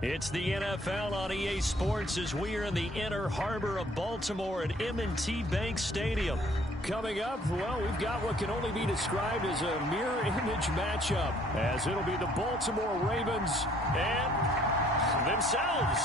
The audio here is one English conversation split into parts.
It's the NFL on EA Sports as we are in the inner harbor of Baltimore at M&T Bank Stadium. Coming up, well, we've got what can only be described as a mirror image matchup, as it'll be the Baltimore Ravens and themselves.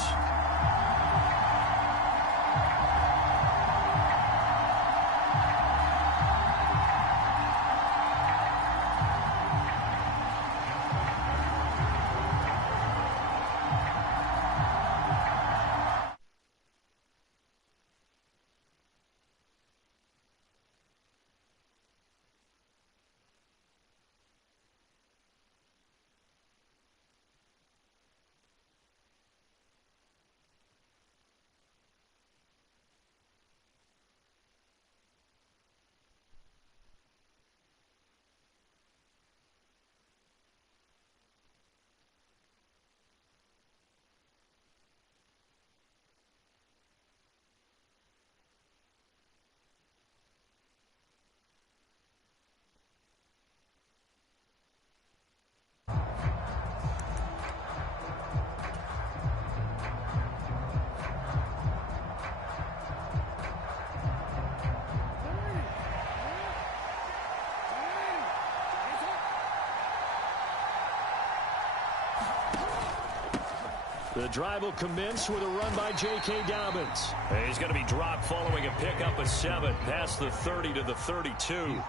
The drive will commence with a run by J.K. Dobbins. He's going to be dropped following a pickup of 7 past the 30 to the 32.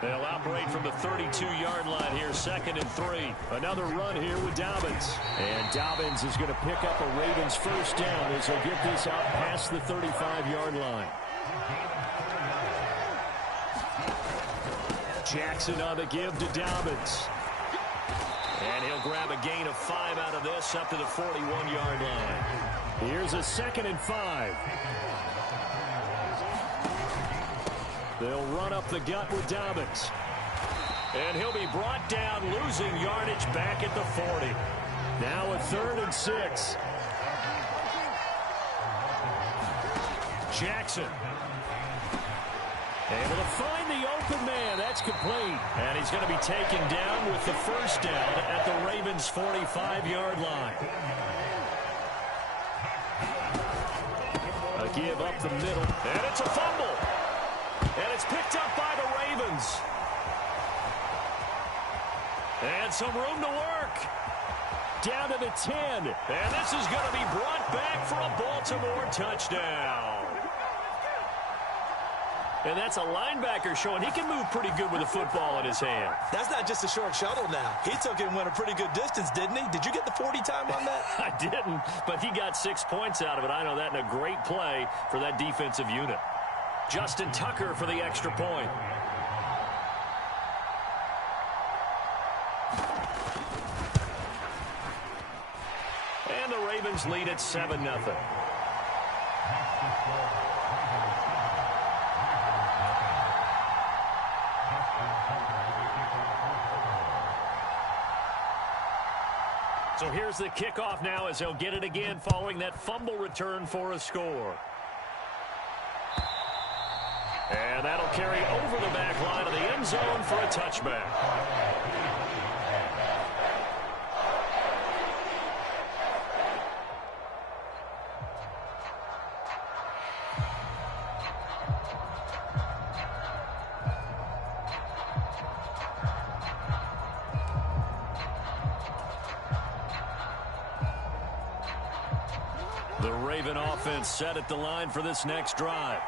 They'll operate from the 32-yard line here, 2nd and 3. Another run here with Dobbins. And Dobbins is going to pick up a Ravens first down as he'll get this out past the 35-yard line. Jackson on the give to Dobbins. And he'll grab a gain of 5 out of this up to the 41-yard line. Here's a 2nd and 5. They'll run up the gut with Dobbins. And he'll be brought down, losing yardage back at the 40. Now a 3rd and 6. Jackson. Able to find the open man. That's complete. And he's going to be taken down with the first down at the Ravens' 45-yard line. A give up the middle. And it's a fumble. And it's picked up by the Ravens. And some room to work. Down to the 10. And this is going to be brought back for a Baltimore touchdown. And that's a linebacker showing he can move pretty good with a football in his hand. That's not just a short shuttle now. He took it and went a pretty good distance, didn't he? Did you get the 40 time on that? I didn't, but he got 6 points out of it. I know that, and a great play for that defensive unit. Justin Tucker for the extra point. And the Ravens lead at 7-0. So here's the kickoff now as they'll get it again following that fumble return for a score. And that'll carry over the back line of the end zone for a touchback. The Raven offense set at the line for this next drive.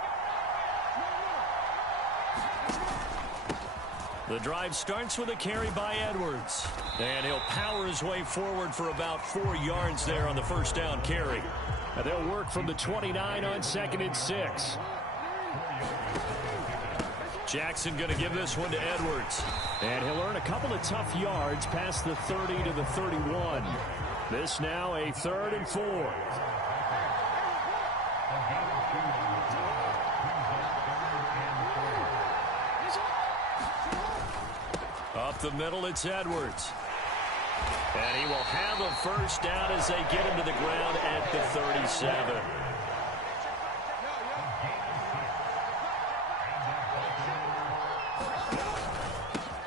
The drive starts with a carry by Edwards. And he'll power his way forward for about 4 yards there on the first down carry. And they'll work from the 29 on 2nd and 6. Jackson going to give this one to Edwards. And he'll earn a couple of tough yards past the 30 to the 31. This now a 3rd and 4. Up the middle, it's Edwards. And he will have a first down as they get him to the ground at the 37.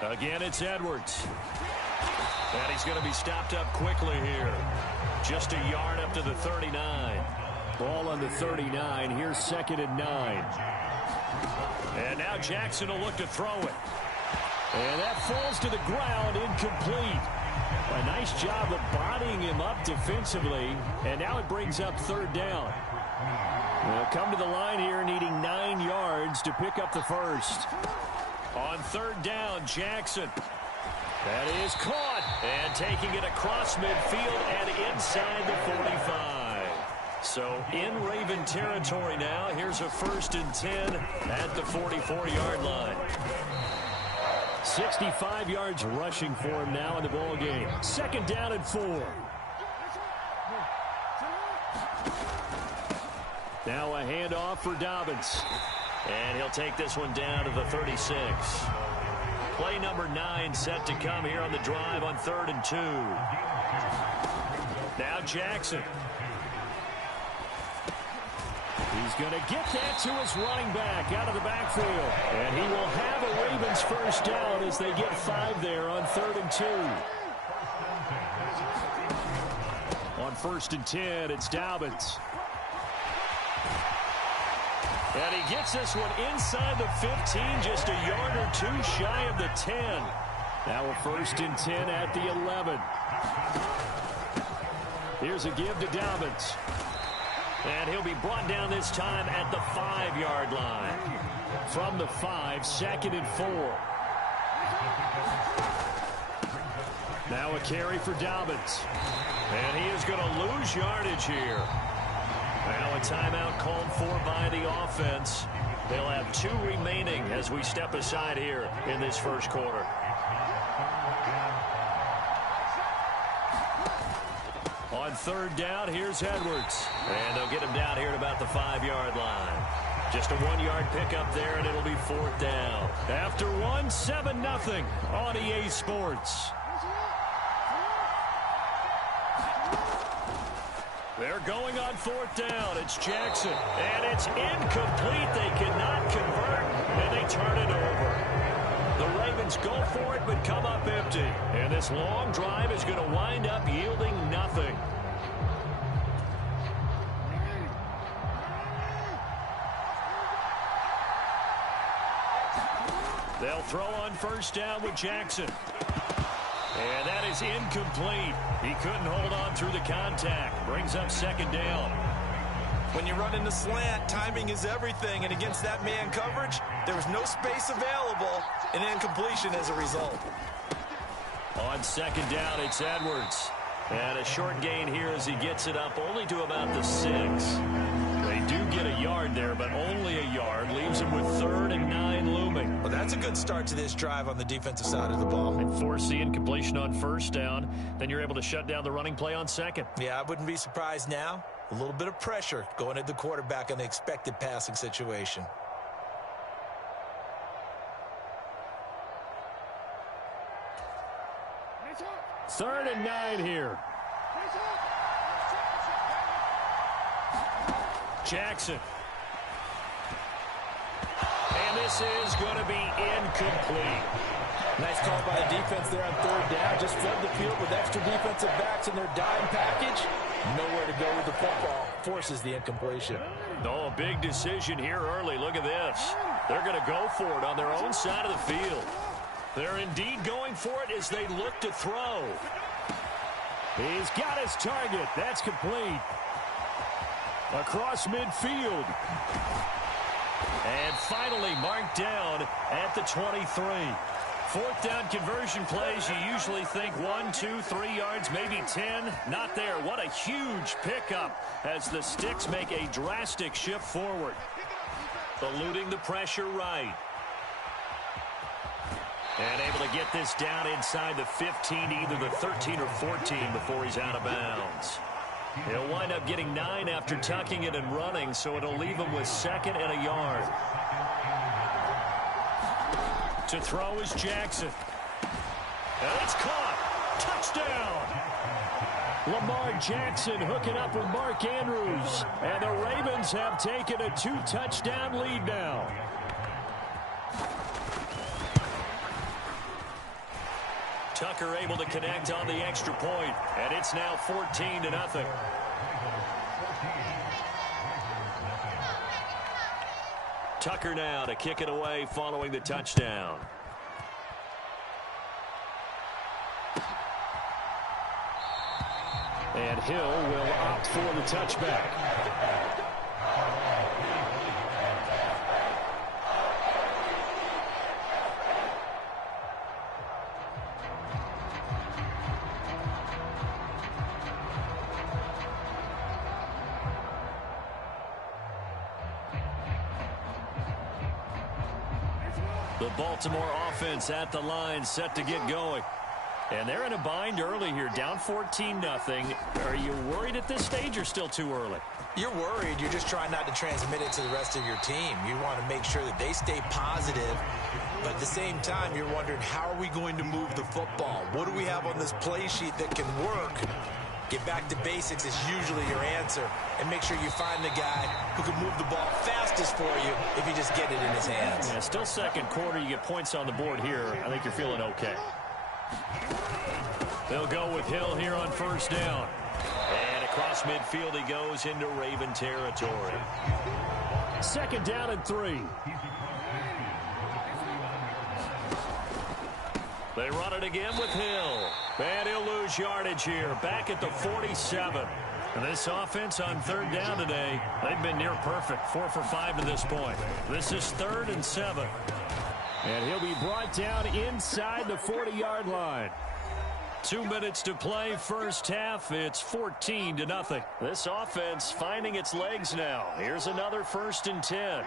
Again, it's Edwards. And he's going to be stopped up quickly here. Just a yard up to the 39. Ball on the 39. Here's 2nd and 9. And now Jackson will look to throw it. And that falls to the ground, incomplete. A nice job of bodying him up defensively. And now it brings up 3rd down. They'll come to the line here needing 9 yards to pick up the first. On 3rd down, Jackson. That is caught. And taking it across midfield and inside the 45. So in Raven territory now. Here's a 1st and 10 at the 44-yard line. 65 yards rushing for him now in the ball game. 2nd down and 4. Now a handoff for Dobbins. And he'll take this one down to the 36. Play number 9 set to come here on the drive on 3rd and 2. Now Jackson. He's going to get that to his running back out of the backfield. And he will have a Ravens first down as they get 5 there on 3rd and 2. On 1st and 10, it's Dobbins. And he gets this one inside the 15, just a yard or 2 shy of the 10. Now a 1st and 10 at the 11. Here's a give to Dobbins. And he'll be brought down this time at the 5-yard line. From the 5, 2nd and 4. Now a carry for Dobbins. And he is going to lose yardage here. Now a timeout called for by the offense. They'll have 2 remaining as we step aside here in this first quarter. On 3rd down, here's Edwards. And they'll get him down here at about the 5-yard line. Just a 1-yard pickup there, and it'll be 4th down. After 1, 7-0 on EA Sports. They're going on 4th down. It's Jackson. And it's incomplete. They cannot convert, and they turn it over. The Ravens go for it, but come up empty. And this long drive is going to wind up yielding nothing. They'll throw on 1st down with Jackson. And that is incomplete. He couldn't hold on through the contact. Brings up 2nd down. When you run in the slant, timing is everything. And against that man coverage, there was no space available. An incompletion as a result. On 2nd down, it's Edwards. And a short gain here as he gets it up only to about the 6. They do get a yard there, but only a yard. Leaves him with 3rd and 9 looming. Well, that's a good start to this drive on the defensive side of the ball. And force the incompletion on 1st down. Then you're able to shut down the running play on 2nd. Yeah, I wouldn't be surprised now. A little bit of pressure going at the quarterback on the expected passing situation. Third and 9 here. Jackson. And this is going to be incomplete. Nice call by the defense there on 3rd down. Just flood the field with extra defensive backs in their dime package. Nowhere to go with the football. Forces the incompletion. Oh, a big decision here early. Look at this. They're going to go for it on their own side of the field. They're indeed going for it as they look to throw. He's got his target. That's complete. Across midfield. And finally marked down at the 23. 4th down conversion plays, you usually think 1, 2, 3 yards, maybe 10. Not there. What a huge pickup as the Sticks make a drastic shift forward. Eluding the pressure right. And able to get this down inside the 15, either the 13 or 14 before he's out of bounds. He'll wind up getting 9 after tucking it and running, so it'll leave him with 2nd and a yard. To throw is Jackson. And it's caught. Touchdown. Lamar Jackson hooking up with Mark Andrews. And the Ravens have taken a 2-touchdown lead now. Tucker able to connect on the extra point, and it's now 14-0. Tucker now to kick it away following the touchdown. And Hill will opt for the touchback. The Baltimore offense at the line, set to get going. And they're in a bind early here, down 14-0. Are you worried at this stage or still too early? You're worried. You're just trying not to transmit it to the rest of your team. You want to make sure that they stay positive. But at the same time, you're wondering, how are we going to move the football? What do we have on this play sheet that can work? Get back to basics is usually your answer. And make sure you find the guy who can move the ball fastest for you if you just get it in his hands. Yeah, still second quarter. You get points on the board here. I think you're feeling okay. They'll go with Hill here on first down. And across midfield he goes into Raven territory. 2nd down and 3. They run it again with Hill. And he'll lose yardage here. Back at the 47. And this offense on 3rd down today, they've been near perfect. 4 for 5 to this point. This is 3rd and 7. And he'll be brought down inside the 40-yard line. 2 minutes to play, first half. It's 14-0. This offense finding its legs now. Here's another 1st and 10.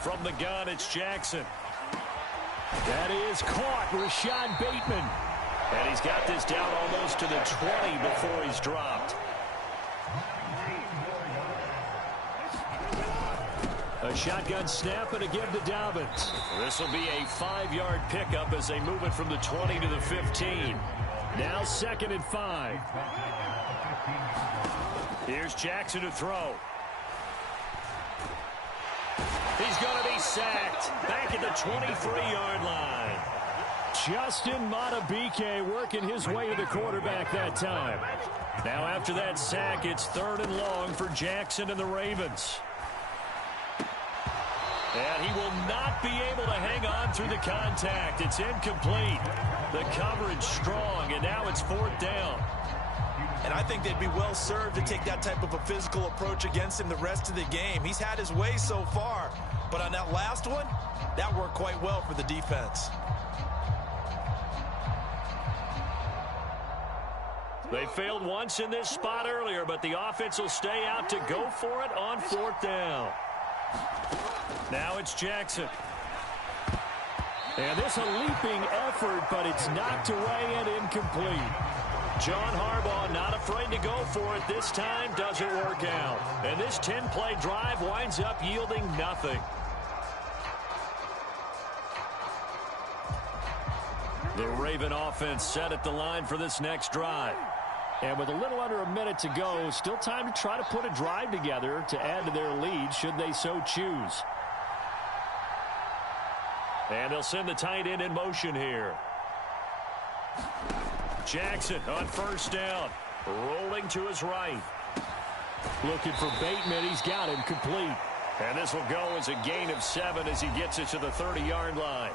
From the gun, it's Jackson. That is caught, Rashad Bateman. And he's got this down almost to the 20 before he's dropped. A shotgun snap and again to Dobbins. This will be a 5-yard pickup as they move it from the 20 to the 15. Now 2nd and 5. Here's Jackson to throw. He's going to be sacked. Back at the 23-yard line. Justin Madubuike working his way to the quarterback that time. Now after that sack, it's 3rd and long for Jackson and the Ravens. And he will not be able to hang on through the contact. It's incomplete. The coverage strong, and now it's 4th down. And I think they'd be well served to take that type of a physical approach against him the rest of the game. He's had his way so far, but on that last one, that worked quite well for the defense. They failed once in this spot earlier, but the offense will stay out to go for it on 4th down. Now it's Jackson. And this a leaping effort, but it's knocked away and incomplete. John Harbaugh not afraid to go for it. This time doesn't work out. And this 10-play drive winds up yielding nothing. The Raven offense set at the line for this next drive. And with a little under a minute to go, still time to try to put a drive together to add to their lead should they so choose. And they'll send the tight end in motion here. Jackson on first down. Rolling to his right. Looking for Bateman. He's got him complete. And this will go as a gain of 7 as he gets it to the 30-yard line.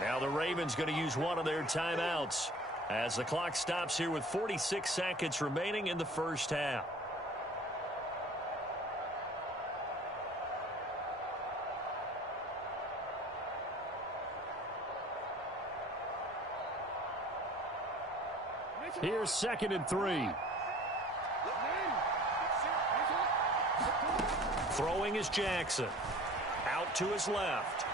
Now the Ravens going to use one of their timeouts as the clock stops here with 46 seconds remaining in the first half. Here's 2nd and 3. Throwing is Jackson. Out to his left.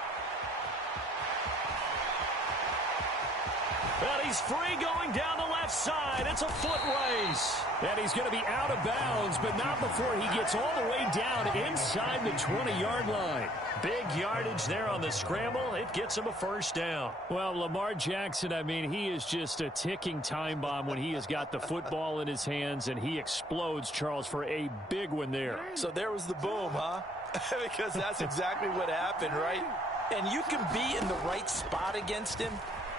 Well, he's free going down the left side. It's a foot race. And he's going to be out of bounds, but not before he gets all the way down inside the 20-yard line. Big yardage there on the scramble. It gets him a first down. Well, Lamar Jackson, I mean, he is just a ticking time bomb when he has got the football in his hands, and he explodes, Charles, for a big one there. So there was the boom, huh? Because that's exactly what happened, right? And you can be in the right spot against him,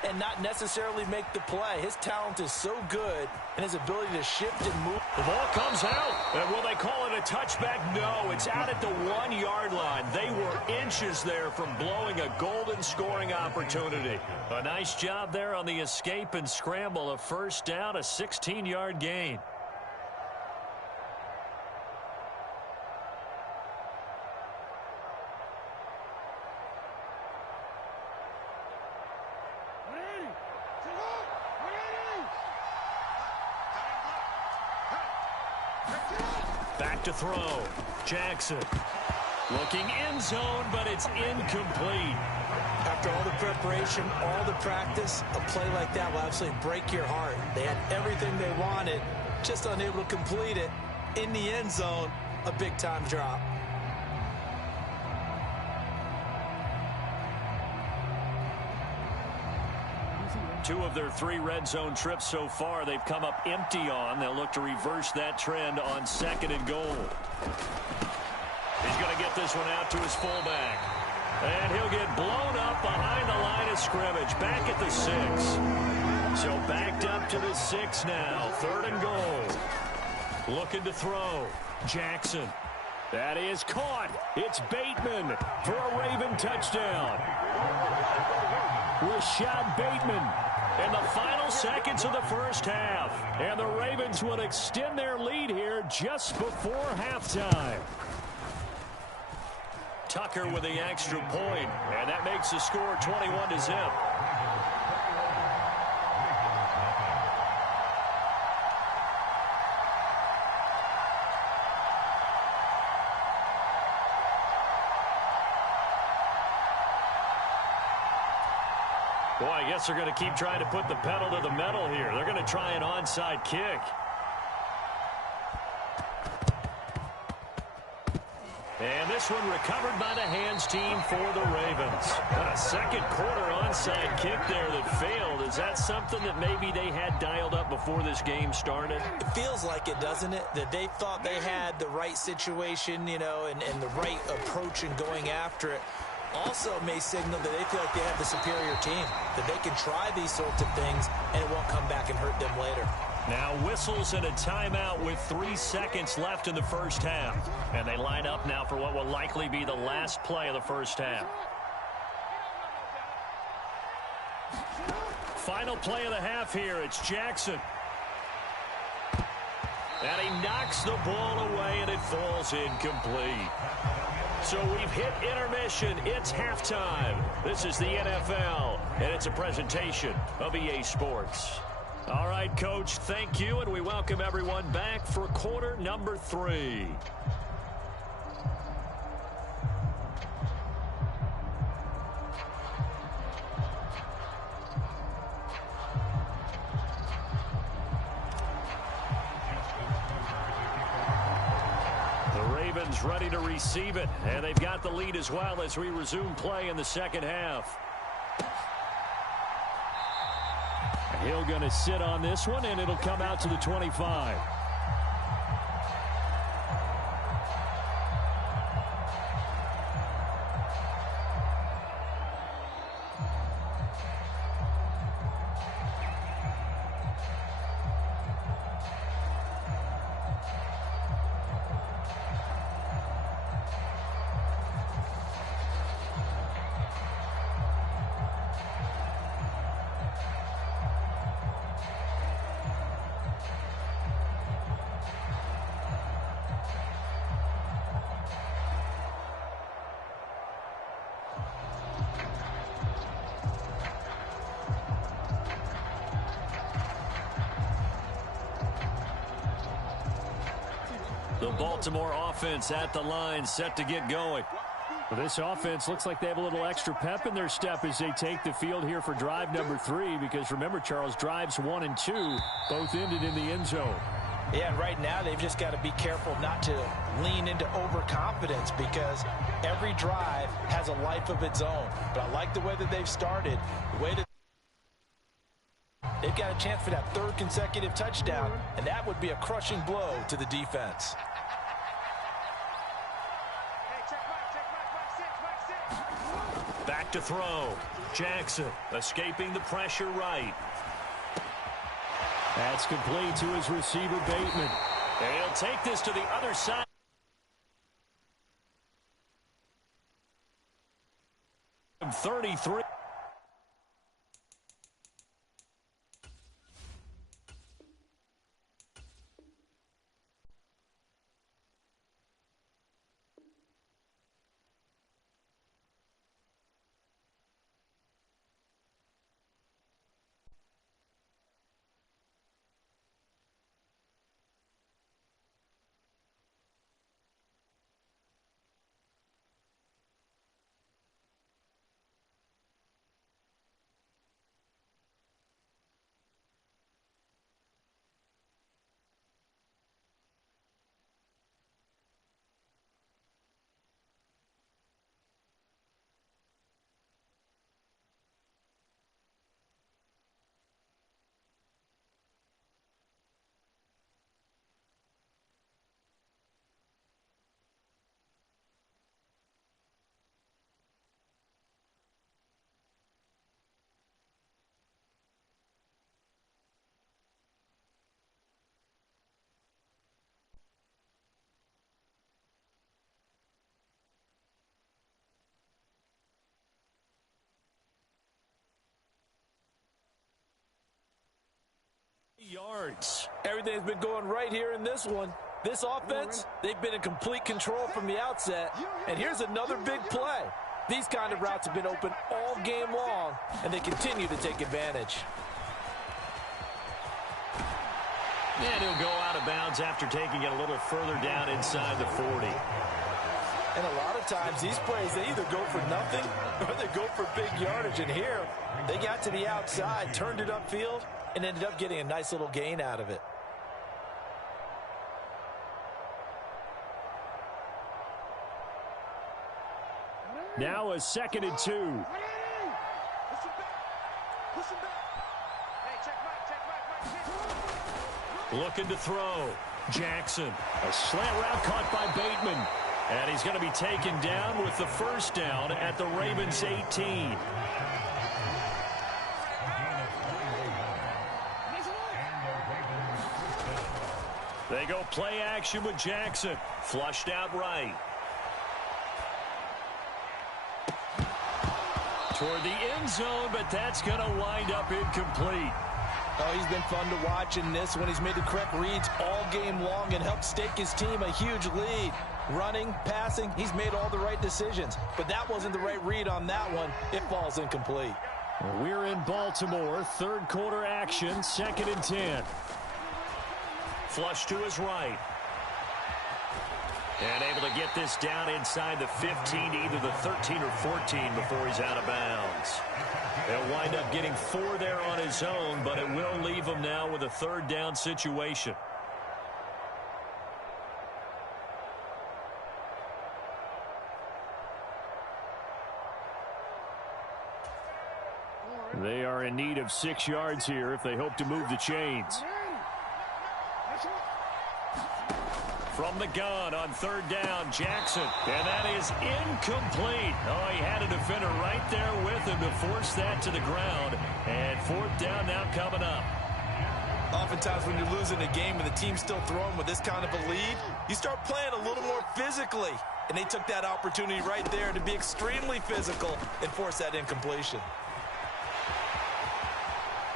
and not necessarily make the play. His talent is so good, and his ability to shift and move. The ball comes out. And will they call it a touchback? No, it's out at the 1-yard line. They were inches there from blowing a golden scoring opportunity. A nice job there on the escape and scramble. A first down, a 16-yard gain. Back to throw. Jackson. Looking end zone, but it's incomplete. After all the preparation, all the practice, a play like that will absolutely break your heart. They had everything they wanted, just unable to complete it. In the end zone, a big-time drop. Two of their 3 red zone trips so far, they've come up empty on. They'll look to reverse that trend on 2nd and goal. He's going to get this one out to his fullback. And he'll get blown up behind the line of scrimmage. Back at the 6. So backed up to the 6 now. 3rd and goal. Looking to throw. Jackson. That is caught. It's Bateman for a Raven touchdown. Rashad Bateman in the final seconds of the first half. And the Ravens will extend their lead here just before halftime. Tucker with the extra point, and that makes the score 21-0. Boy, I guess they're going to keep trying to put the pedal to the metal here. They're going to try an onside kick. And this one recovered by the hands team for the Ravens. But a second quarter onside kick there that failed. Is that something that maybe they had dialed up before this game started? It feels like it, doesn't it? That they thought they had the right situation, you know, and the right approach in going after it. Also may signal that they feel like they have the superior team, that they can try these sorts of things and it won't come back and hurt them later. Now whistles and a timeout with 3 seconds left in the first half. And they line up now for what will likely be the last play of the first half. Final play of the half here. It's Jackson. And he knocks the ball away and it falls incomplete. So we've hit intermission. It's halftime. This is the NFL, and it's a presentation of EA Sports. All right, Coach, thank you, and we welcome everyone back for quarter number 3. Ready to receive it, and they've got the lead as well as we resume play in the second half. Hill going to sit on this one, and it'll come out to the 25. The Baltimore offense at the line, set to get going. Well, this offense looks like they have a little extra pep in their step as they take the field here for drive number 3, because remember, Charles, drives 1 and 2 both ended in the end zone. Yeah, and right now they've just got to be careful not to lean into overconfidence, because every drive has a life of its own. But I like the way that they've started, the way that they've got a chance for that 3rd consecutive touchdown, and that would be a crushing blow to the defense. Back to throw. Jackson escaping the pressure right. That's complete to his receiver, Bateman. And he'll take this to the other side. 33. Yards. Everything's been going right here in this one. This offense, they've been in complete control from the outset. And here's another big play. These kind of routes have been open all game long, and they continue to take advantage. And he'll go out of bounds after taking it a little further down inside the 40. And a lot of times, these plays, they either go for nothing or they go for big yardage. And here, they got to the outside, turned it upfield, and ended up getting a nice little gain out of it. Now a 2nd and 2. Looking to throw. Jackson. A slant route caught by Bateman. And he's going to be taken down with the first down at the Ravens 18. They go play action with Jackson. Flushed out right. Toward the end zone, but that's going to wind up incomplete. Oh, he's been fun to watch in this one. He's made the correct reads all game long and helped stake his team a huge lead. Running, passing, he's made all the right decisions. But that wasn't the right read on that one. It falls incomplete. We're in Baltimore. Third quarter action, 2nd and 10. Flush to his right. And able to get this down inside the 15 to either the 13 or 14 before he's out of bounds. He'll wind up getting 4 there on his own, but it will leave him now with a third down situation. They are in need of 6 yards here if they hope to move the chains. From the gun on third down, Jackson. And that is incomplete. Oh, he had a defender right there with him to force that to the ground. And 4th down now coming up. Oftentimes when you're losing a game and the team's still throwing with this kind of a lead, you start playing a little more physically. And they took that opportunity right there to be extremely physical and force that incompletion.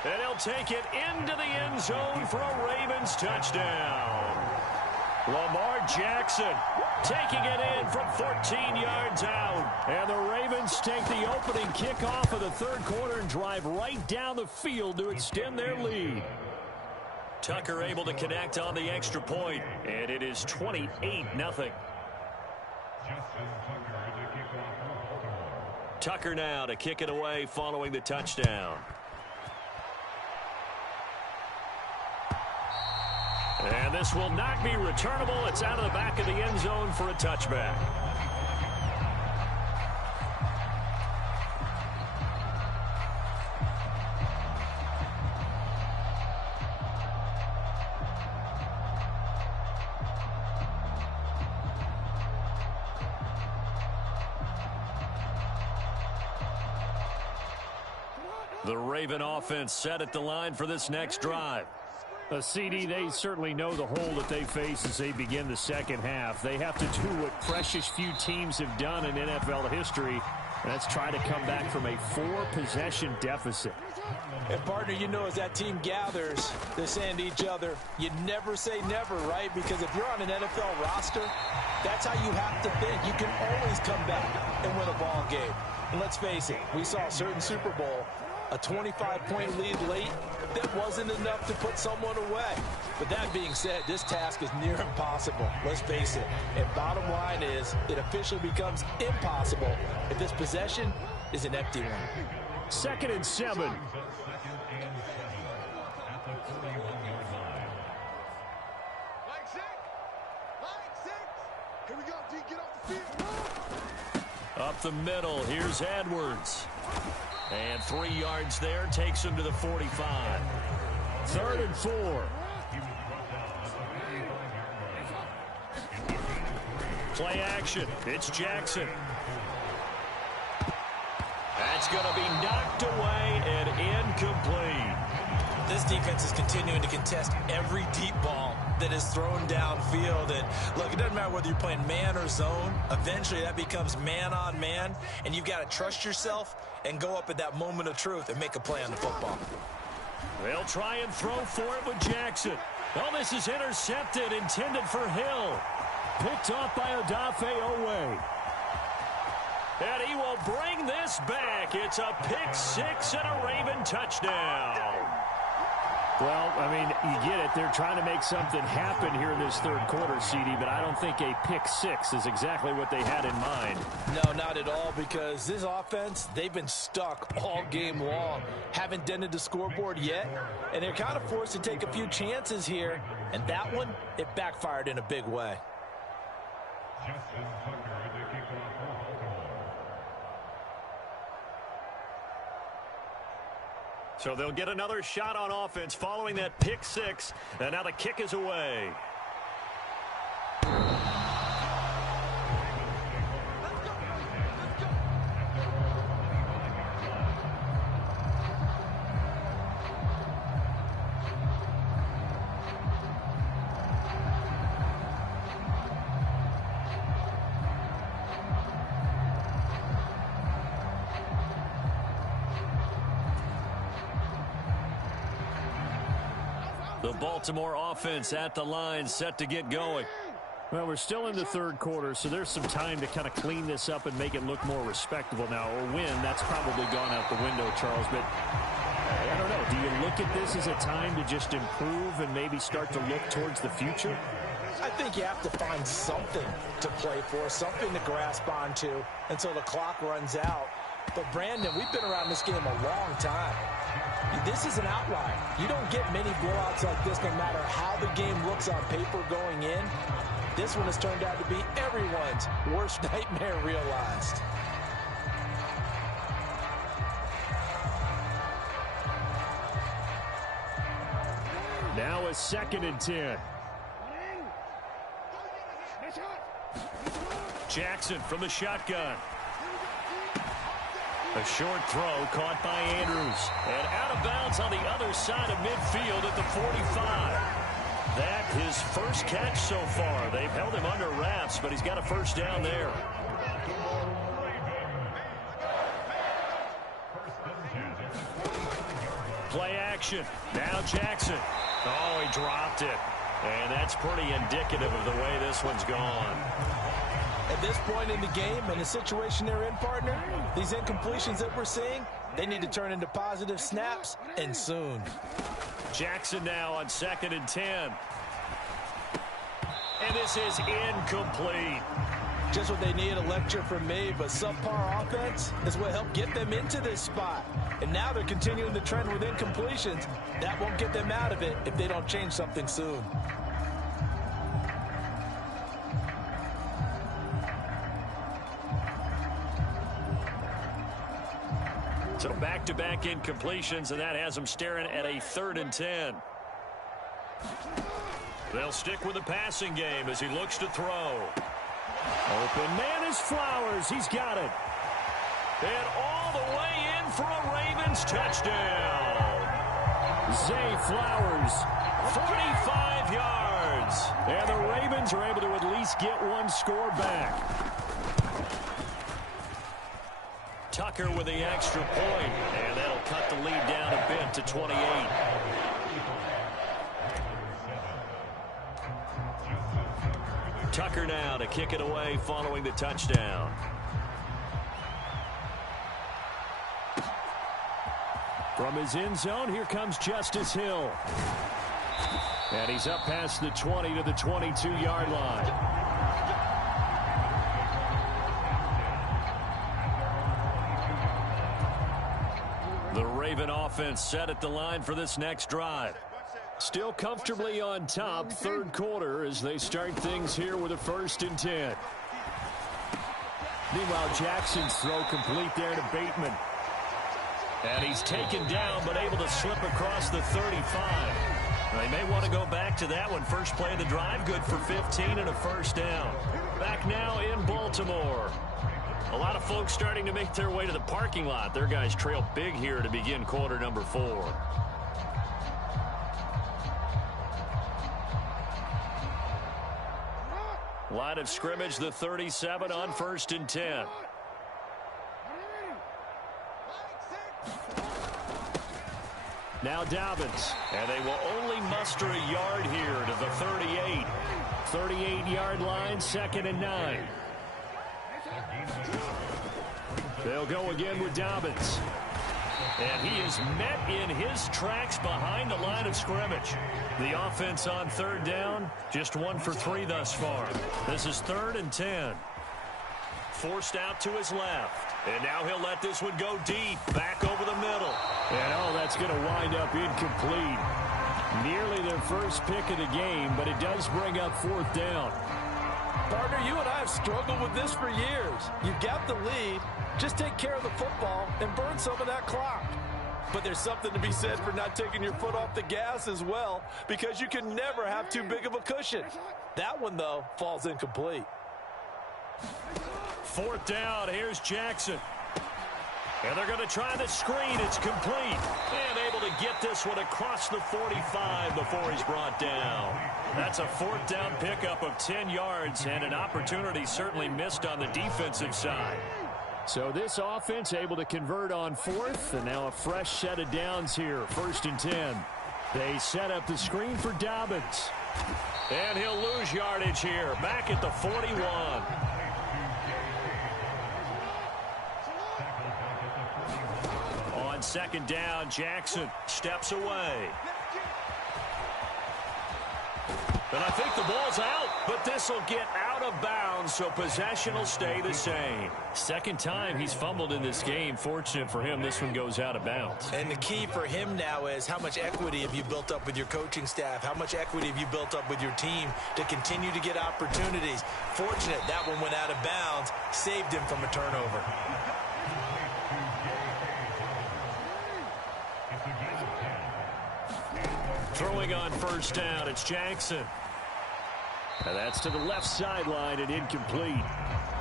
And he'll take it into the end zone for a Ravens touchdown. Lamar Jackson taking it in from 14 yards out. And the Ravens take the opening kickoff of the third quarter and drive right down the field to extend their lead. Tucker able to connect on the extra point, and it is 28-0. Tucker now to kick it away following the touchdown. And this will not be returnable. It's out of the back of the end zone for a touchback. The Raven offense set at the line for this next drive. A CD, they certainly know the hole that they face as they begin the second half. They have to do what precious few teams have done in NFL history. That's try to come back from a 4-possession deficit. And, partner, you know, as that team gathers, they're saying to each other, you never say never, right? Because if you're on an NFL roster, that's how you have to think. You can always come back and win a ball game. And let's face it, we saw a certain Super Bowl, a 25-point lead late, that wasn't enough to put someone away. But that being said, this task is near impossible. Let's face it. And bottom line is, it officially becomes impossible if this possession is an empty one. 2nd and 7. Up the middle, here's Edwards. And 3 yards there, takes him to the 45. 3rd and 4. Play action, it's Jackson. That's going to be knocked away and incomplete. This defense is continuing to contest every deep ball that is thrown downfield. And look, it doesn't matter whether you're playing man or zone. Eventually that becomes man on man, and you've got to trust yourself and go up at that moment of truth and make a play on the football. They'll try and throw for it with Jackson. Oh, this is intercepted, intended for Hill. Picked off by Odafe Owe. And he will bring this back. It's a pick 6 and a Raven touchdown. Well, I mean, you get it. They're trying to make something happen here in this 3rd quarter, CD, but I don't think a pick 6 is exactly what they had in mind. No, not at all, because this offense, they've been stuck all game long. Haven't dented the scoreboard yet, and they're kind of forced to take a few chances here. And that one, it backfired in a big way. So they'll get another shot on offense following that pick 6. And now the kick is away. The Baltimore offense at the line, set to get going. Well, we're still in the 3rd quarter, so there's some time to kind of clean this up and make it look more respectable now. A win, that's probably gone out the window, Charles. But I don't know. Do you look at this as a time to just improve and maybe start to look towards the future? I think you have to find something to play for, something to grasp onto until the clock runs out. But, Brandon, we've been around this game a long time. This is an outlier. You don't get many blowouts like this no matter how the game looks on paper going in. This one has turned out to be everyone's worst nightmare realized. Now a 2nd and 10. Jackson from the shotgun. A short throw caught by Andrews. And out of bounds on the other side of midfield at the 45. That his first catch so far. They've held him under wraps, but he's got a first down there. Play action. Now Jackson. Oh, he dropped it. And that's pretty indicative of the way this one's gone. At this point in the game and the situation they're in, partner, these incompletions that we're seeing, they need to turn into positive snaps, and soon. Jackson now on 2nd and 10. And this is incomplete. Just what they need, a lecture from me, but subpar offense is what helped get them into this spot. And now they're continuing the trend with incompletions. That won't get them out of it if they don't change something soon. So back-to-back incompletions, and that has them staring at a 3rd and 10. They'll stick with the passing game as he looks to throw. Open man is Flowers. He's got it. And all the way in for a Ravens touchdown. Zay Flowers, 45 yards. And the Ravens are able to at least get one score back. Tucker with the extra point, and that'll cut the lead down a bit to 28. Tucker now to kick it away following the touchdown. From his end zone, here comes Justice Hill. And he's up past the 20 to the 22-yard line. The Raven offense set at the line for this next drive. Still comfortably on top, third quarter, as they start things here with a 1st and 10. Meanwhile, Jackson's throw complete there to Bateman. And he's taken down, but able to slip across the 35. They may want to go back to that one. First play of the drive, good for 15 and a 1st down. Back now in Baltimore. A lot of folks starting to make their way to the parking lot. Their guys trail big here to begin quarter number 4. Line of scrimmage, the 37 on 1st and 10. Now Dobbins. And they will only muster a yard here to the 38. 38-yard line, 2nd and 9. They'll go again with Dobbins. And he is met in his tracks behind the line of scrimmage. The offense on 3rd down, just 1 for 3 thus far. This is 3rd and 10. Forced out to his left. And now he'll let this one go deep, back over the middle. And that's going to wind up incomplete. Nearly their first pick of the game, but it does bring up 4th down. Partner, you and I have struggled with this for years. You've got the lead. Just take care of the football and burn some of that clock. But there's something to be said for not taking your foot off the gas as well, because you can never have too big of a cushion. That one, though, falls incomplete. 4th down, here's Jackson. And they're going to try the screen. It's complete. And able to get this one across the 45 before he's brought down. That's a 4th down pickup of 10 yards, and an opportunity certainly missed on the defensive side. So this offense able to convert on 4th, and now a fresh set of downs here, 1st and 10. They set up the screen for Dobbins. And he'll lose yardage here, back at the 41. On 2nd down, Jackson steps away. And I think the ball's out, but this will get out of bounds, so possession will stay the same. 2nd time he's fumbled in this game. Fortunate for him, this one goes out of bounds. And the key for him now is how much equity have you built up with your coaching staff? How much equity have you built up with your team to continue to get opportunities? Fortunate that one went out of bounds, saved him from a turnover. Throwing on 1st down, it's Jackson. And that's to the left sideline and incomplete.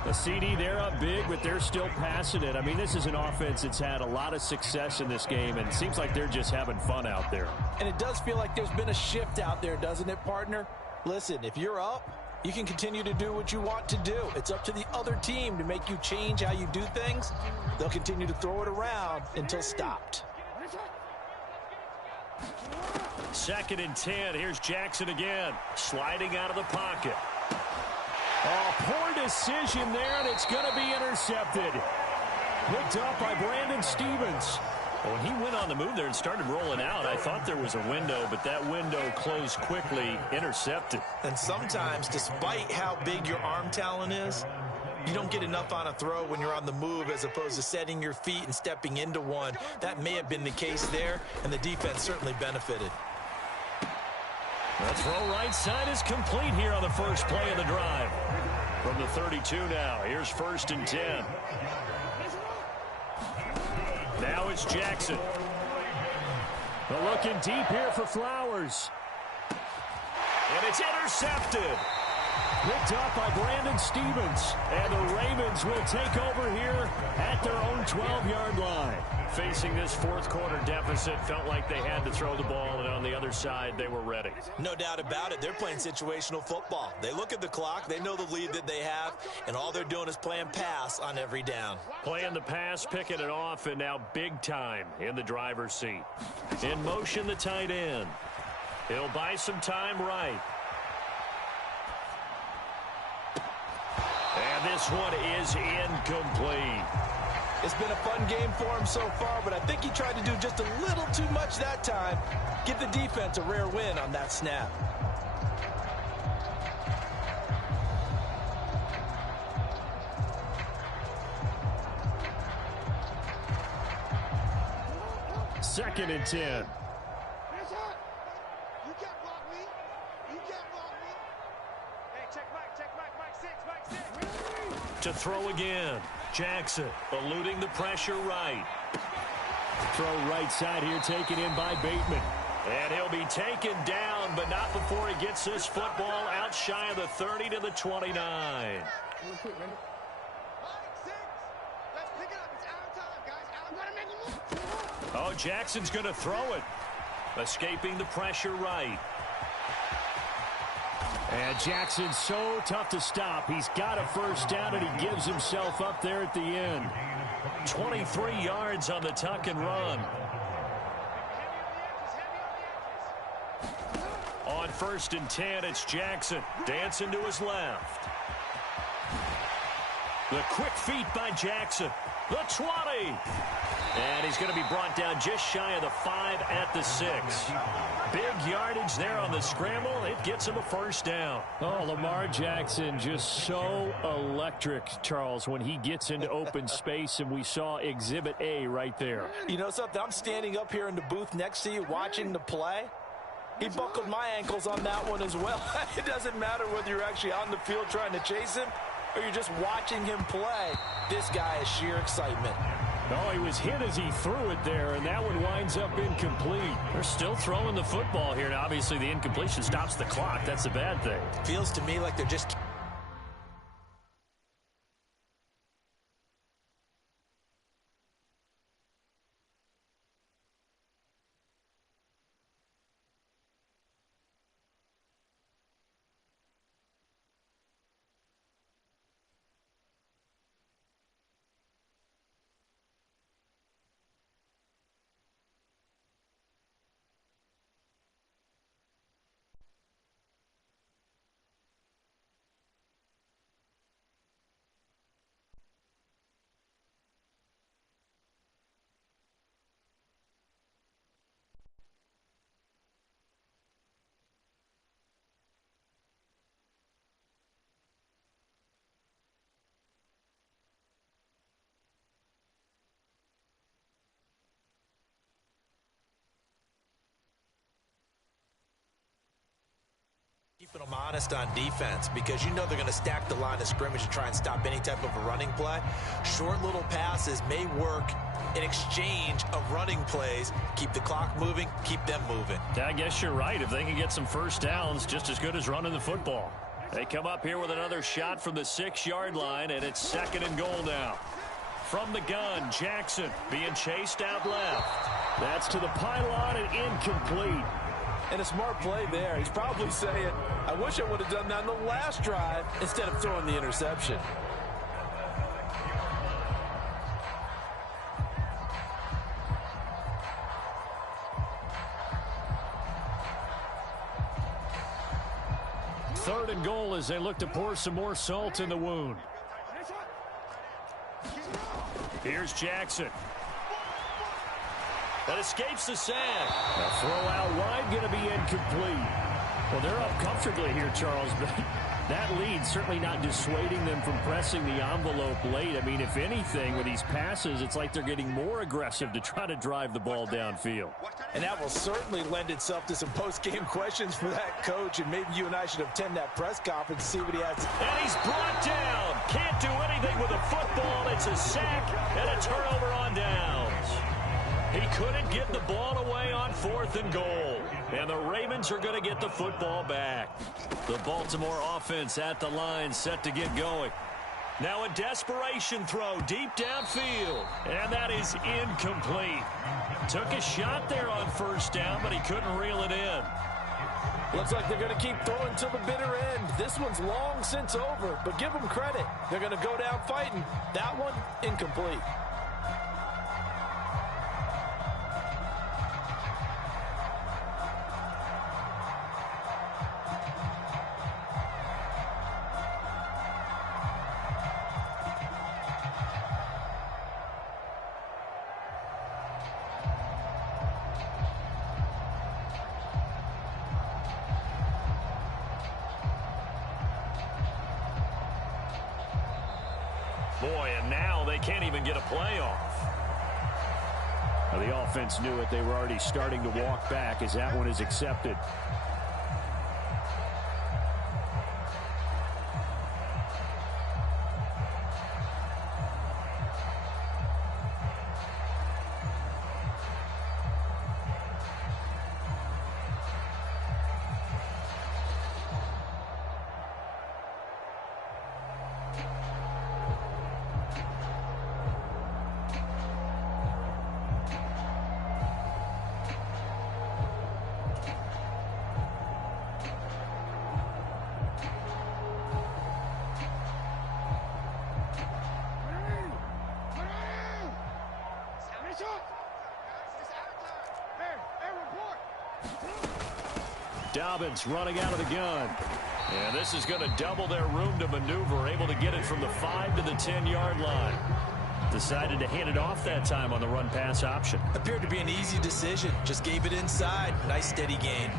The CD, they're up big, but they're still passing it. I mean, this is an offense that's had a lot of success in this game, and it seems like they're just having fun out there. And it does feel like there's been a shift out there, doesn't it, partner? Listen, if you're up, you can continue to do what you want to do. It's up to the other team to make you change how you do things. They'll continue to throw it around until stopped. 2nd and 10. Here's Jackson again, sliding out of the pocket. Oh, poor decision there, and it's going to be intercepted. Picked up by Brandon Stevens. When he went on the move there and started rolling out, I thought there was a window, but that window closed quickly, intercepted. And sometimes, despite how big your arm talent is, you don't get enough on a throw when you're on the move as opposed to setting your feet and stepping into one. That may have been the case there, and the defense certainly benefited. The throw right side is complete here on the first play of the drive. From the 32 now, here's 1st and 10. Now it's Jackson. But looking deep here for Flowers. And it's intercepted. Picked up by Brandon Stevens. And the Ravens will take over here at their own 12-yard line. facing this fourth quarter deficit, felt like they had to throw the ball, and on the other side, they were ready. No doubt about it. They're playing situational football. They look at the clock, they know the lead that they have, and all they're doing is playing pass on every down. Playing the pass, picking it off, and now big time in the driver's seat. In motion, the tight end. He'll buy some time right. And this one is incomplete. It's been a fun game for him so far, but I think he tried to do just a little too much that time. Give the defense a rare win on that snap. Second and 10. To throw again. Jackson eluding the pressure right. Throw right side here, taken in by Bateman. And he'll be taken down, but not before he gets this football out shy of the 30 to the 29. Oh, Jackson's going to throw it. Escaping the pressure right. And Jackson's so tough to stop. He's got a first down, and he gives himself up there at the end. 23 yards on the tuck and run. On 1st and 10, it's Jackson dancing to his left. The quick feet by Jackson. The 20. And he's going to be brought down just shy of the 5 at the 6. Big yardage there on the scramble. It gets him a first down. Oh, Lamar Jackson just so electric, Charles, when he gets into open space, and we saw Exhibit A right there. You know something? I'm standing up here in the booth next to you watching the play. He buckled my ankles on that one as well. It doesn't matter whether you're actually on the field trying to chase him or you're just watching him play. This guy is sheer excitement. Oh, he was hit as he threw it there, and that one winds up incomplete. They're still throwing the football here, and obviously the incompletion stops the clock. That's a bad thing. Feels to me like they're just... keeping them honest on defense, because you know they're going to stack the line of scrimmage to try and stop any type of a running play. Short little passes may work in exchange of running plays. Keep the clock moving, keep them moving. I guess you're right. If they can get some first downs, just as good as running the football. They come up here with another shot from the 6-yard line, and it's 2nd and goal now. From the gun, Jackson being chased out left. That's to the pylon and incomplete. And a smart play there. He's probably saying, I wish I would have done that in the last drive instead of throwing the interception. Third and goal as they look to pour some more salt in the wound. Here's Jackson. That escapes the sack. A throw out wide going to be incomplete. Well, they're up comfortably here, Charles, but that lead certainly not dissuading them from pressing the envelope late. I mean, if anything, with these passes, it's like they're getting more aggressive to try to drive the ball downfield. And that will certainly lend itself to some post-game questions for that coach, and maybe you and I should attend that press conference and see what he has. And he's brought down. Can't do anything with a football. It's a sack and a turnover on downs. He couldn't get the ball away on 4th and goal. And the Ravens are going to get the football back. The Baltimore offense at the line, set to get going. Now a desperation throw deep downfield. And that is incomplete. Took a shot there on first down, but he couldn't reel it in. Looks like they're going to keep throwing till the bitter end. This one's long since over, but give them credit. They're going to go down fighting. That one, incomplete. Boy, and now they can't even get a playoff. Well, the offense knew it. They were already starting to walk back as that one is accepted. Dobbins running out of the gun. And this is going to double their room to maneuver, able to get it from the 5 to the 10-yard line. Decided to hand it off that time on the run-pass option. Appeared to be an easy decision. Just gave it inside. Nice steady gain.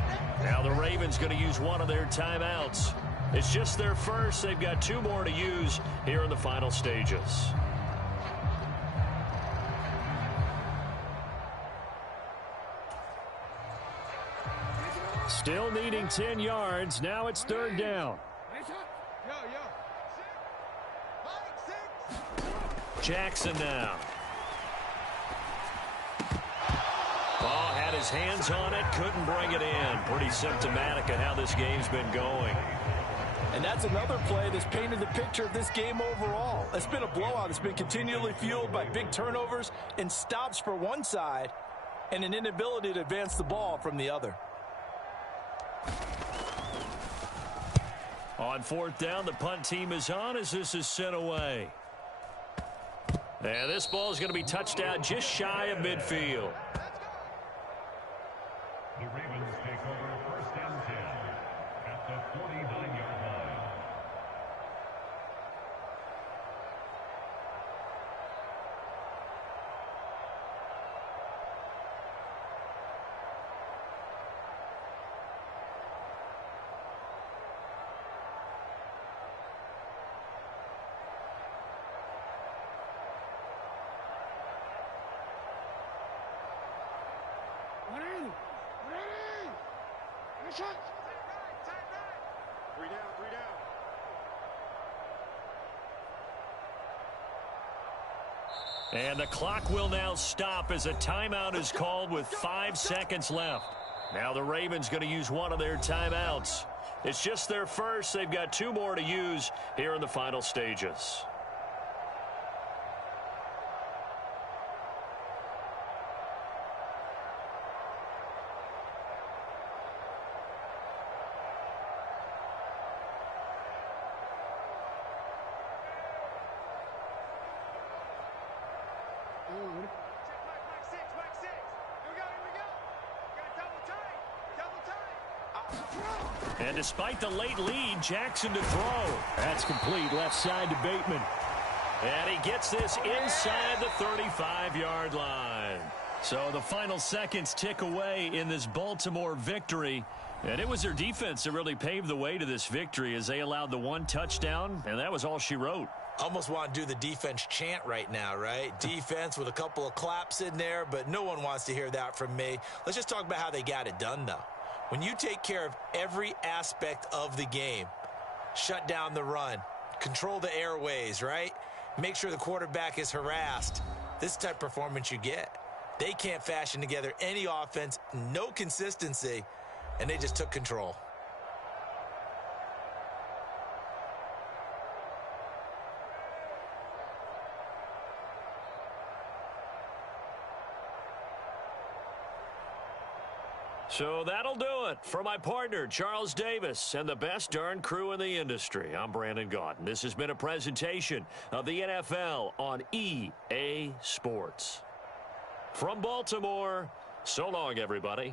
Now the Ravens going to use one of their timeouts. It's just their first. They've got 2 more to use here in the final stages. Still needing 10 yards. Now it's third down. Jackson now. Ball had his hands on it, couldn't bring it in. Pretty symptomatic of how this game's been going. And that's another play that's painted the picture of this game overall. It's been a blowout. It's been continually fueled by big turnovers and stops for one side and an inability to advance the ball from the other. On fourth down, the punt team is on as this is sent away. And this ball is going to be touched out just shy of midfield. The Ravens take over first and 10 at the 49-yard line. And the clock will now stop as a timeout is called with 5 seconds left. Now the Ravens going to use one of their timeouts. It's just their first. They've got 2 more to use here in the final stages. And despite the late lead, Jackson to throw. That's complete left side to Bateman. And he gets this inside the 35-yard line. So the final seconds tick away in this Baltimore victory. And it was their defense that really paved the way to this victory as they allowed the 1 touchdown, and that was all she wrote. Almost want to do the defense chant right now, right? Defense with a couple of claps in there, but no one wants to hear that from me. Let's just talk about how they got it done, though. When you take care of every aspect of the game, shut down the run, control the airways, right? Make sure the quarterback is harassed. This type of performance you get. They can't fashion together any offense, no consistency, and they just took control. So that'll do it. For my partner, Charles Davis, and the best darn crew in the industry, I'm Brandon Gaudin. This has been a presentation of the NFL on EA Sports. From Baltimore, so long, everybody.